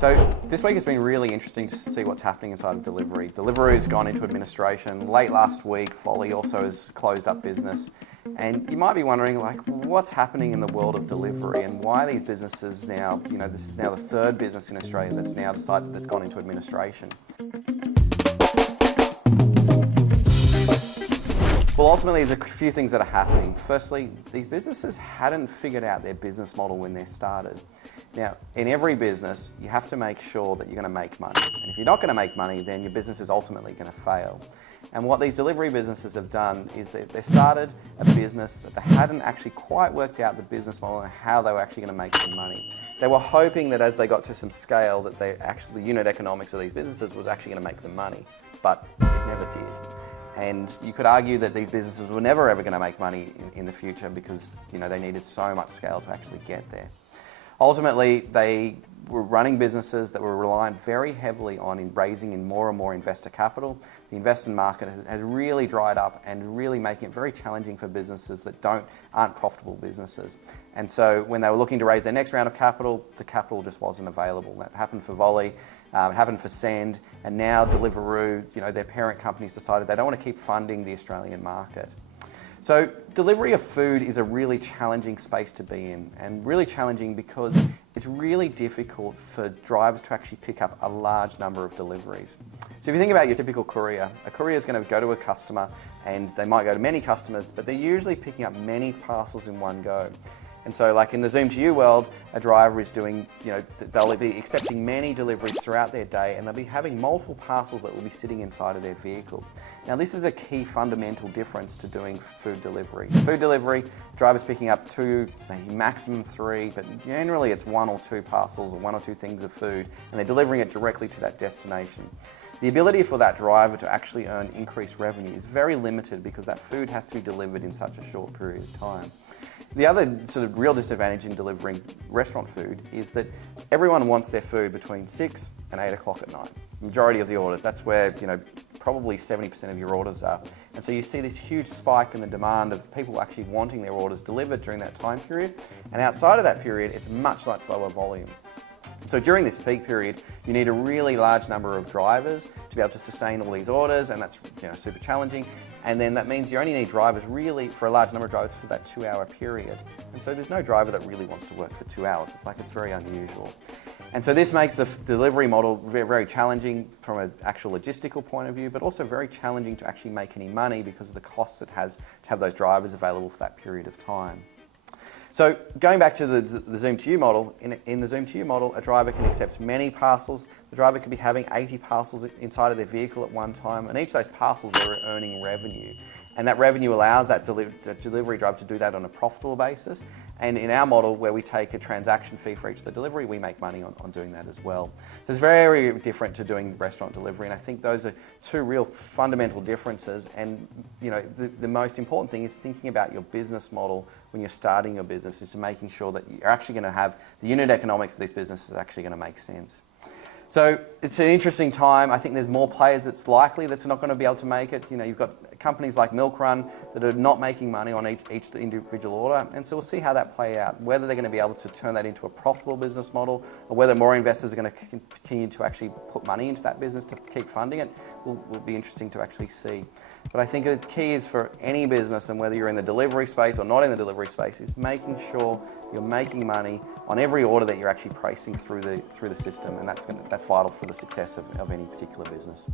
So this week has been really interesting to see what's happening inside of Deliveroo's gone into administration. Late last week, Folly also has closed up business. And you might be wondering, like, what's happening in the world of delivery and why these businesses now, this is now the third business in Australia that's now decided that's gone into administration. Well, ultimately, there's a few things that are happening. Firstly, these businesses hadn't figured out their business model when they started. Now, in every business, you have to make sure that you're going to make money. And if you're not going to make money, then your business is ultimately going to fail. And what these delivery businesses have done is they've started a business that they hadn't actually quite worked out the business model and how they were actually going to make some money. They were hoping that as they got to some scale, that the unit economics of these businesses was actually going to make them money, but it never did. And you could argue that these businesses were never ever going to make money in the future because they needed so much scale to actually get there. Ultimately, they were running businesses that were reliant very heavily on raising in more and more investor capital. The investment market has really dried up and really making it very challenging for businesses that aren't profitable businesses. And so when they were looking to raise their next round of capital, the capital just wasn't available. That happened for Volley, it happened for Send, and now Deliveroo, their parent companies decided they don't want to keep funding the Australian market. So delivery of food is a really challenging space to be in, and really challenging because it's really difficult for drivers to actually pick up a large number of deliveries. So if you think about your typical courier, a courier is going to go to a customer and they might go to many customers, but they're usually picking up many parcels in one go. And so like in the Zoom to You world, a driver is doing, they'll be accepting many deliveries throughout their day and they'll be having multiple parcels that will be sitting inside of their vehicle. Now this is a key fundamental difference to doing food delivery. Food delivery, drivers picking up 2, maybe maximum 3, but generally it's 1 or 2 parcels or 1 or 2 things of food and they're delivering it directly to that destination. The ability for that driver to actually earn increased revenue is very limited because that food has to be delivered in such a short period of time. The other sort of real disadvantage in delivering restaurant food is that everyone wants their food between 6 and 8 o'clock at night. The majority of the orders, that's where probably 70% of your orders are. And so you see this huge spike in the demand of people actually wanting their orders delivered during that time period. And outside of that period, it's much lower volume. So during this peak period, you need a really large number of drivers to be able to sustain all these orders, and that's super challenging. And then that means you only need drivers really for a large number of drivers for that 2-hour period. And so there's no driver that really wants to work for 2 hours. It's very unusual. And so this makes the delivery model very, very challenging from an actual logistical point of view, but also very challenging to actually make any money because of the costs it has to have those drivers available for that period of time. So going back to the Zoom to You model, in the Zoom to You model, a driver can accept many parcels. The driver could be having 80 parcels inside of their vehicle at one time, and each of those parcels they're earning revenue. And that revenue allows that delivery driver to do that on a profitable basis. And in our model, where we take a transaction fee for each of the delivery, we make money on doing that as well. So it's very different to doing restaurant delivery. And I think those are 2 real fundamental differences. And the most important thing is thinking about your business model when you're starting your business, is to making sure that you're actually going to have the unit economics of this business is actually going to make sense. So it's an interesting time. I think there's more players that's likely that's not going to be able to make it. You've got companies like Milk Run that are not making money on each individual order. And so we'll see how that play out, whether they're going to be able to turn that into a profitable business model or whether more investors are going to continue to actually put money into that business to keep funding it will be interesting to actually see. But I think the key is for any business, and whether you're in the delivery space or not in the delivery space, is making sure you're making money on every order that you're actually pricing through the system, and that's vital for the success of any particular business.